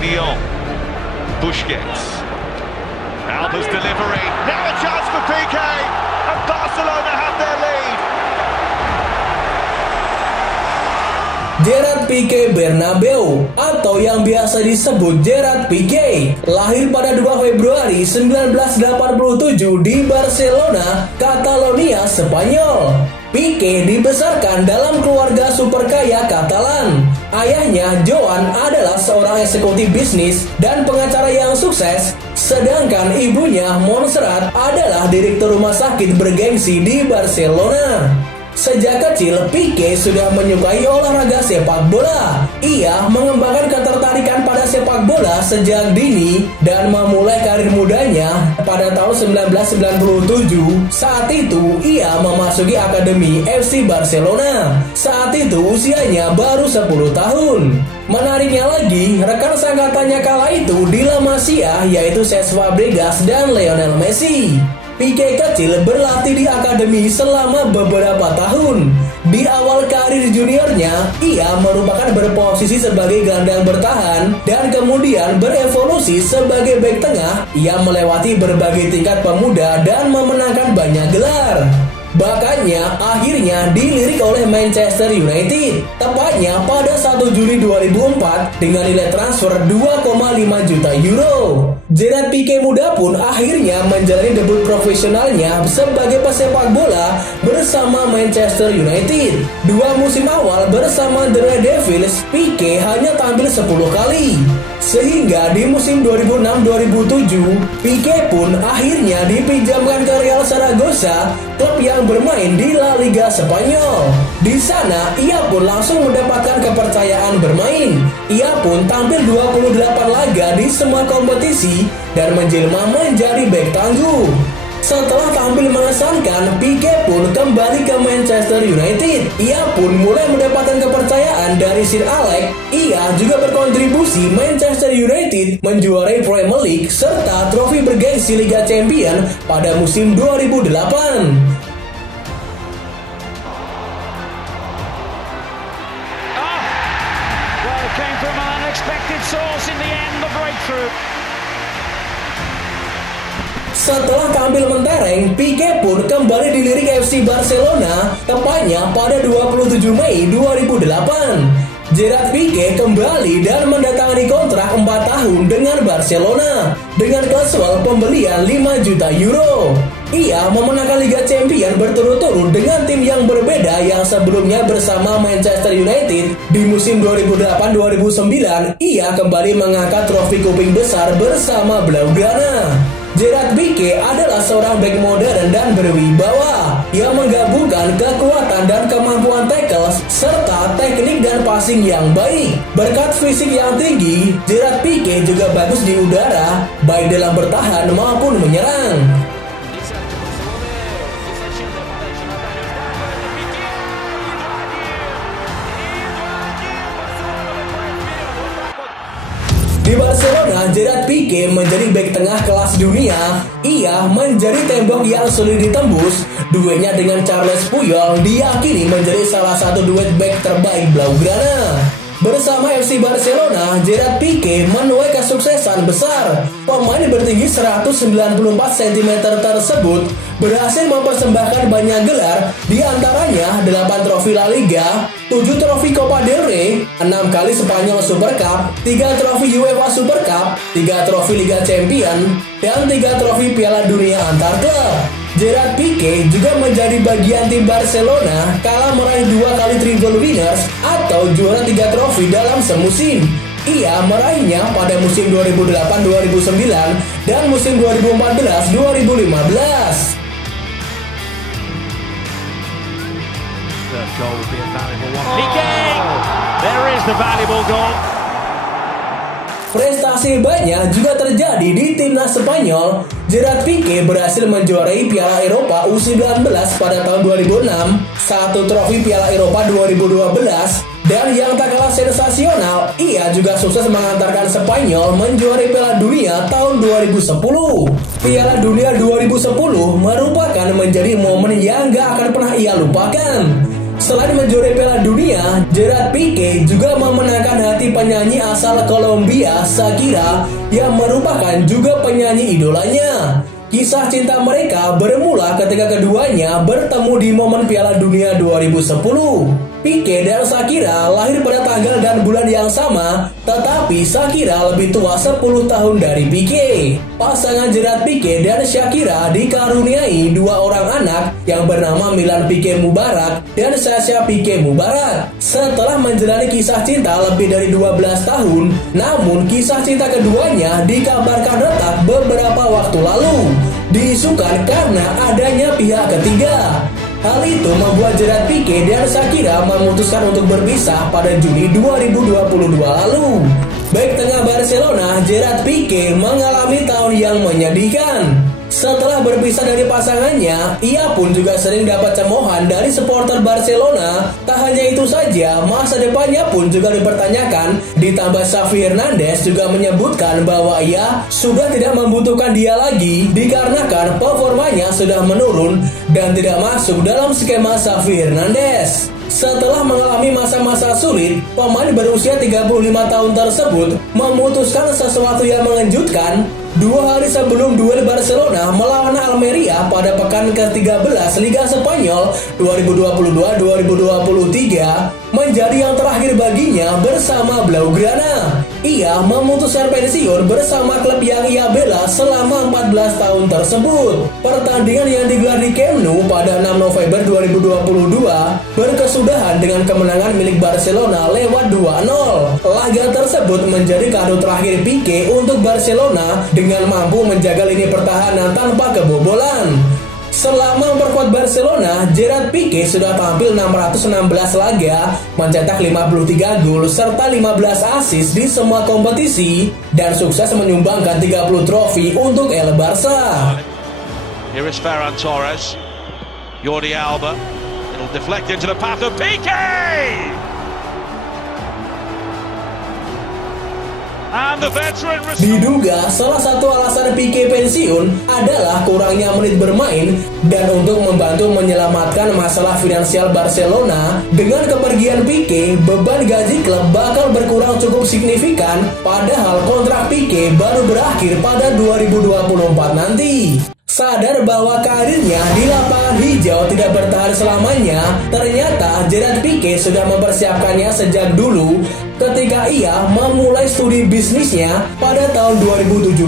de Jong. Busquets. Alba's delivery. Now a chance for PK. And Barcelona have their lead. Gerard Piqué Bernabeu atau yang biasa disebut Gerard Piqué lahir pada 2 Februari 1987 di Barcelona, Catalonia, Spanyol. Piqué dibesarkan dalam keluarga super kaya Katalan. Ayahnya, Joan, adalah seorang eksekutif bisnis dan pengacara yang sukses, sedangkan ibunya, Montserrat, adalah direktur rumah sakit bergengsi di Barcelona. Sejak kecil, Piqué sudah menyukai olahraga sepak bola. Ia mengembangkan ketertarikan pada sepak bola sejak dini dan memulai karir mudanya pada tahun 1997. Saat itu, ia memasuki Akademi FC Barcelona. Saat itu, usianya baru 10 tahun. Menariknya lagi, rekan sangkatannya kala itu di La Masia, yaitu Cesc Fabregas dan Lionel Messi. Piqué kecil berlatih di akademi selama beberapa tahun. Di awal karir juniornya, ia merupakan berposisi sebagai gelandang bertahan dan kemudian berevolusi sebagai bek tengah. Ia melewati berbagai tingkat pemuda dan memenangkan banyak gelar. Bahkannya akhirnya dilirik oleh Manchester United, tepatnya pada 1 Juli 2004 dengan nilai transfer 2,5 juta euro. Gerard Piqué muda pun akhirnya menjalani debut profesionalnya sebagai pesepak bola bersama Manchester United. 2 musim awal bersama The Red Devils, Piqué hanya tampil 10 kali. Sehingga di musim 2006-2007, Piqué pun akhirnya dipinjamkan ke Real Zaragoza, klub yang bermain di La Liga Spanyol. Di sana, ia pun langsung mendapatkan kepercayaan bermain. Ia pun tampil 28 laga di semua kompetisi dan menjelma menjadi bek tangguh. Setelah tampil mengesankan, Piqué pun kembali ke Manchester United. Ia pun mulai mendapatkan kepercayaan dari Sir Alex. Ia juga berkontribusi Manchester United menjuarai Premier League serta trofi bergengsi Liga Champions pada musim 2008. Came from an unexpected source in the end, the breakthrough. Setelah tampil mentereng, Piqué pun kembali dilirik FC Barcelona, tepatnya pada 27 Mei 2008. Gerard Piqué kembali dan mendatangani kontrak 4 tahun dengan Barcelona dengan klausul pembelian 5 juta euro. Ia memenangkan Liga Champions berturut-turut dengan tim yang berbeda yang sebelumnya bersama Manchester United. Di musim 2008-2009, ia kembali mengangkat trofi kuping besar bersama Blaugrana. Gerard Piqué adalah seorang bek modern dan berwibawa yang menggabungkan kekuatan dan kemampuan tackle serta teknik dan passing yang baik. Berkat fisik yang tinggi, Gerard Piqué juga bagus di udara, baik dalam bertahan maupun menyerang. Di Barcelona, Gerard Piqué menjadi bek tengah kelas dunia. Ia menjadi tembok yang sulit ditembus. Duetnya dengan Carles Puyol diyakini menjadi salah satu duet bek terbaik Blaugrana. Bersama FC Barcelona, Gerard Piqué menuai kesuksesan besar. Pemain bertinggi 194 cm tersebut berhasil mempersembahkan banyak gelar, di antaranya 8 trofi La Liga, 7 trofi Copa del Rey, 6 kali Spanyol Super Cup, 3 trofi UEFA Super Cup, 3 trofi Liga Champions, dan 3 trofi Piala Dunia antar klub. Gerard Piqué juga menjadi bagian tim Barcelona kala meraih 2 kali treble winners atau juara 3 trofi dalam semusim. Ia meraihnya pada musim 2008-2009 dan musim 2014-2015. Goal would be a valuable one. Piqué! There is the valuable goal. Prestasi hebatnya juga terjadi di timnas Spanyol. Gerard Piqué berhasil menjuarai Piala Eropa U19 pada tahun 2006, 1 trofi Piala Eropa 2012, dan yang tak kalah sensasional, ia juga sukses mengantarkan Spanyol menjuarai Piala Dunia tahun 2010. Piala Dunia 2010 merupakan menjadi momen yang gak akan pernah ia lupakan. Selain menjuarai Piala Dunia, Gerard Piqué juga memenangkan hati penyanyi asal Kolombia, Shakira, yang merupakan juga penyanyi idolanya. Kisah cinta mereka bermula ketika keduanya bertemu di momen Piala Dunia 2010. Piqué dan Shakira lahir pada tanggal dan bulan yang sama, tetapi Shakira lebih tua 10 tahun dari Piqué. Pasangan Gerard Piqué dan Shakira dikaruniai 2 orang anak yang bernama Milan Piqué Mubarak dan Sasha Piqué Mubarak. Setelah menjalani kisah cinta lebih dari 12 tahun, namun kisah cinta keduanya dikabarkan retak beberapa waktu lalu, diisukan karena adanya pihak ketiga. Hal itu membuat Gerard Piqué dan Shakira memutuskan untuk berpisah pada Juni 2022 lalu. Baik tengah Barcelona, Gerard Piqué mengalami tahun yang menyedihkan. Setelah berpisah dari pasangannya, ia pun juga sering dapat cemoohan dari supporter Barcelona. Tak hanya itu saja, masa depannya pun juga dipertanyakan. Ditambah Xavi Hernandez juga menyebutkan bahwa ia sudah tidak membutuhkan dia lagi dikarenakan performanya sudah menurun dan tidak masuk dalam skema Xavi Hernandez. Setelah mengalami masa-masa sulit, pemain berusia 35 tahun tersebut memutuskan sesuatu yang mengejutkan. 2 hari sebelum duel Barcelona melawan Almeria pada pekan ke-13 Liga Spanyol 2022-2023 menjadi yang terakhir baginya bersama Blaugrana. Ia memutuskan pensiun bersama klub yang ia bela selama 14 tahun tersebut. Pertandingan yang digelar di Camp Nou pada 6 November 2022 berkesudahan dengan kemenangan milik Barcelona lewat 2-0. Laga tersebut menjadi kado terakhir Piqué untuk Barcelona dengan mampu menjaga lini pertahanan tanpa kebobolan. Selama memperkuat Barcelona, Gerard Piqué sudah tampil 616 laga, mencetak 53 gol serta 15 assist di semua kompetisi dan sukses menyumbangkan 30 trofi untuk El Barça. Here is Ferran Torres, Jordi Alba, it'll deflect into the path of Piqué! Diduga salah satu alasan Piqué pensiun adalah kurangnya menit bermain dan untuk membantu menyelamatkan masalah finansial Barcelona. Dengan kepergian Piqué, beban gaji klub bakal berkurang cukup signifikan, padahal kontrak Piqué baru berakhir pada 2024 nanti. Sadar bahwa karirnya di lapangan hijau tidak bertahan selamanya, ternyata Gerard Piqué sudah mempersiapkannya sejak dulu ketika ia memulai studi bisnisnya pada tahun 2017.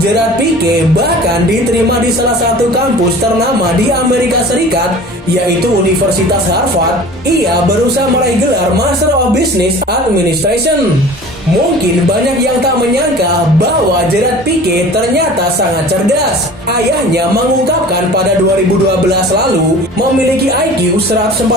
Gerard Piqué bahkan diterima di salah satu kampus ternama di Amerika Serikat, yaitu Universitas Harvard. Ia berusaha meraih gelar Master of Business Administration. Mungkin banyak yang tak menyangka bahwa Gerard Piqué ternyata sangat cerdas. Ayahnya mengungkapkan pada 2012 lalu memiliki IQ 140.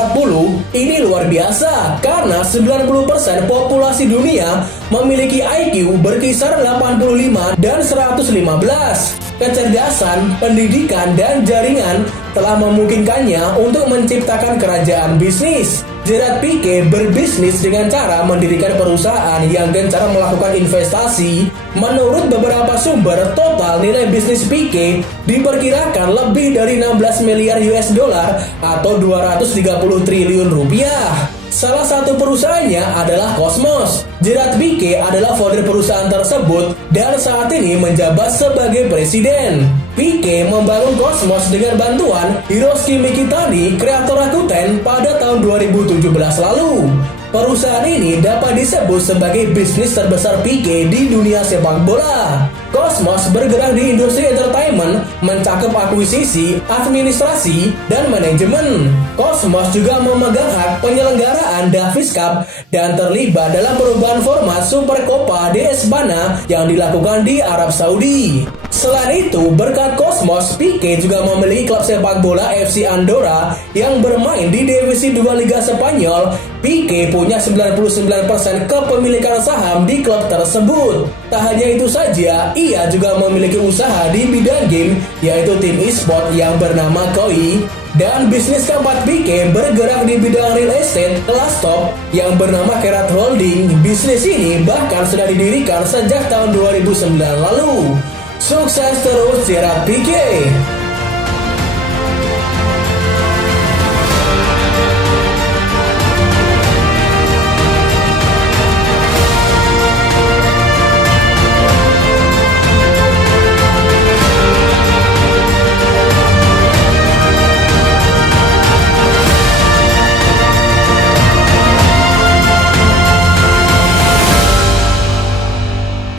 Ini luar biasa karena 90% populasi dunia memiliki IQ berkisar 85 dan 115. Kecerdasan, pendidikan, dan jaringan telah memungkinkannya untuk menciptakan kerajaan bisnis. Gerard Piqué berbisnis dengan cara mendirikan perusahaan yang gencar melakukan investasi. Menurut beberapa sumber, total nilai bisnis Piqué diperkirakan lebih dari 16 miliar US dollar atau 230 triliun rupiah. Salah satu perusahaannya adalah Cosmos. Gerard Piqué adalah founder perusahaan tersebut dan saat ini menjabat sebagai presiden. Piqué membangun Cosmos dengan bantuan Hiroshi Mikitani, kreator Rakuten, pada tahun 2017 lalu. Perusahaan ini dapat disebut sebagai bisnis terbesar Piqué di dunia sepak bola. Cosmos bergerak di industri entertainment, mencakup akuisisi, administrasi, dan manajemen. Cosmos juga memegang hak penyelenggaraan Davis Cup dan terlibat dalam perubahan format Supercopa de España yang dilakukan di Arab Saudi. Selain itu, berkat Cosmos, Piqué juga memiliki klub sepak bola FC Andorra yang bermain di Divisi 2 Liga Spanyol. Piqué punya 99% kepemilikan saham di klub tersebut. Tak hanya itu saja, ia juga memiliki usaha di bidang game, yaitu tim e-sport yang bernama Koi. Dan bisnis keempat Piqué bergerak di bidang real estate kelas top yang bernama Kerat Holding. Bisnis ini bahkan sudah didirikan sejak tahun 2009 lalu. Sukses terus Gerard Piqué!